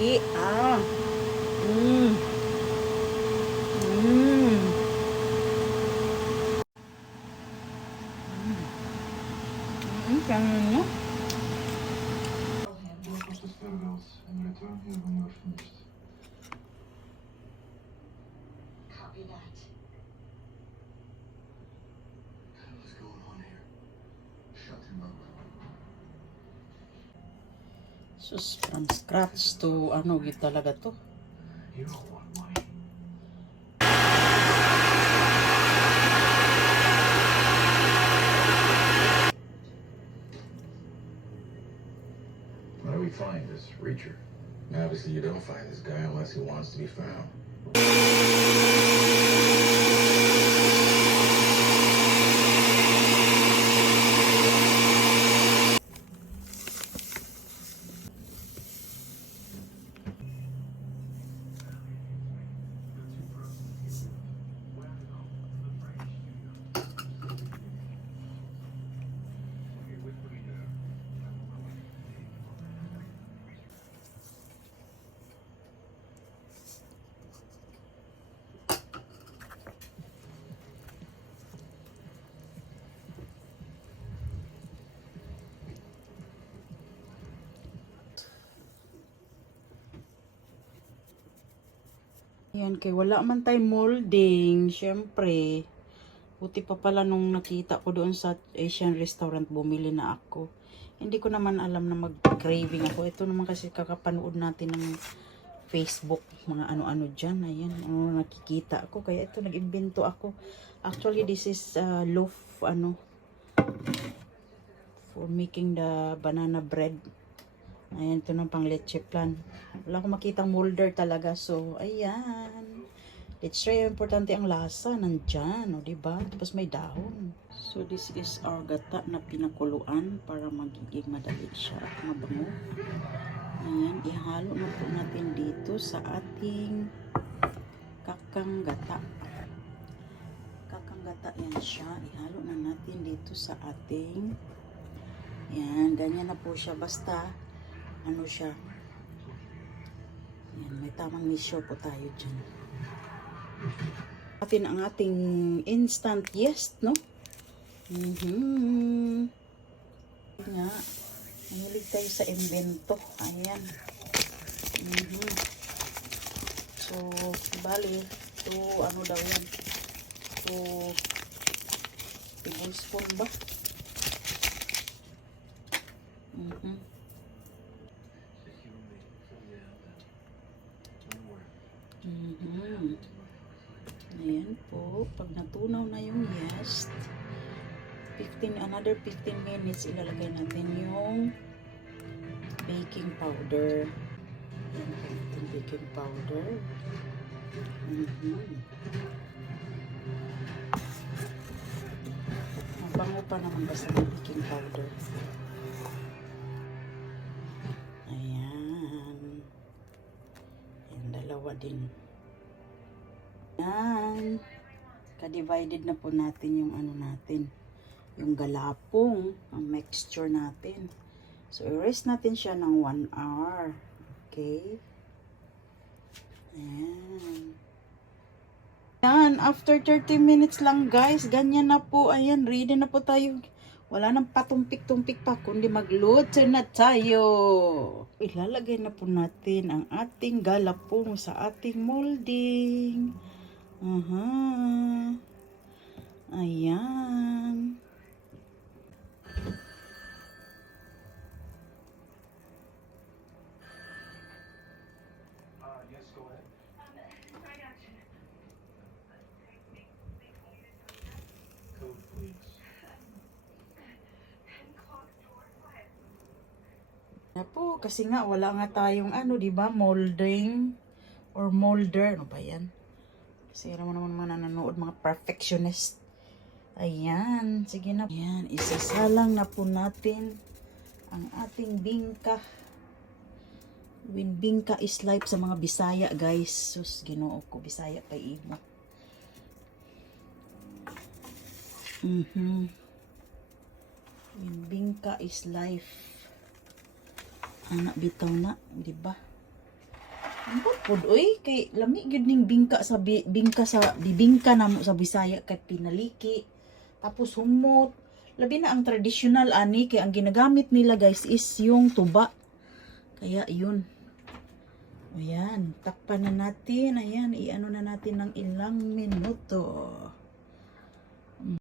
lagi. Mm. Mm. Ganun nyo. Work with the stairwells and return here when you are finished. Copy that. What's going on here? Shut him up. Sus, from scratch to ano gid talaga to. You don't want money. Why do we find this Reacher? Obviously you don't find this guy unless he wants to be found. Yan, kay wala man tayo molding, syempre. Buti pa pala nung nakita ko doon sa Asian restaurant, bumili na ako. Hindi ko naman alam na mag-craving ako. Ito naman kasi kakapanood natin ng Facebook, mga ano-ano dyan. Ayan, ano nakikita ako. Kaya ito, nag-invento ako. Actually, this is loaf, for making the banana bread. Ayan, ito ng pang leche plan. Wala akong makitang molder talaga. So, ayan. Let's try. Importante ang lasa. Nandyan, o diba? Tapos may dahon. So, this is our gata na pinakuluan para magiging madali siya at mabango. Ayan, ihalo na po natin dito sa ating kakang gata. Kakang gata yan siya. Ihalo na natin dito sa ating, yan, ganyan na po siya. Basta, ano siya, yan, may tamang misyo po tayo dyan. Atin ang ating instant yes, no? Nga, mahilig tayo sa invento. Ayan. So, bali, to ano daw yan? To tablespoon ba? Ayan po, pag natunaw na yung yeast, another 15 minutes, ilalagay natin yung baking powder. Ayan, baking powder. Mabango pa naman basta ng baking powder. Ayan. Ayan, dalawa din. Yan. Ka-divided na po natin yung ano natin. Yung galapong, ang mixture natin. So, i-rest natin siya ng 1 hour. Okay. Ayan. Yan. After 30 minutes lang guys, ganyan na po. Ayan, ready na po tayo. Wala nang patumpik-tumpik pa, kundi magluto na tayo. Ilalagay na po natin ang ating galapong sa ating molding. Ayan. Yes, go ahead. Code, please. Na po, kasi nga wala nga tayong ano, 'di ba, molding or molder, ano ba 'yan? Kasi naman mga nanonood, mga perfectionist. Ayan, sige na. Ayan, isasalang na po natin ang ating bingka. When bingka is life sa mga Bisaya, guys. Sus, Ginoo ko, Bisaya kay imo. When bingka is life. Anak bitaw na, di ba? Ang pod oy kay lami gyud ning bingka sa bingka sa bibingka namo sa Bisaya kay pinaliki. Tapos humot. Labi na ang traditional ani kay ang ginagamit nila guys is yung tuba. Kaya yun. Ayan, takpan na natin. Ayan, iano na natin ng ilang minuto.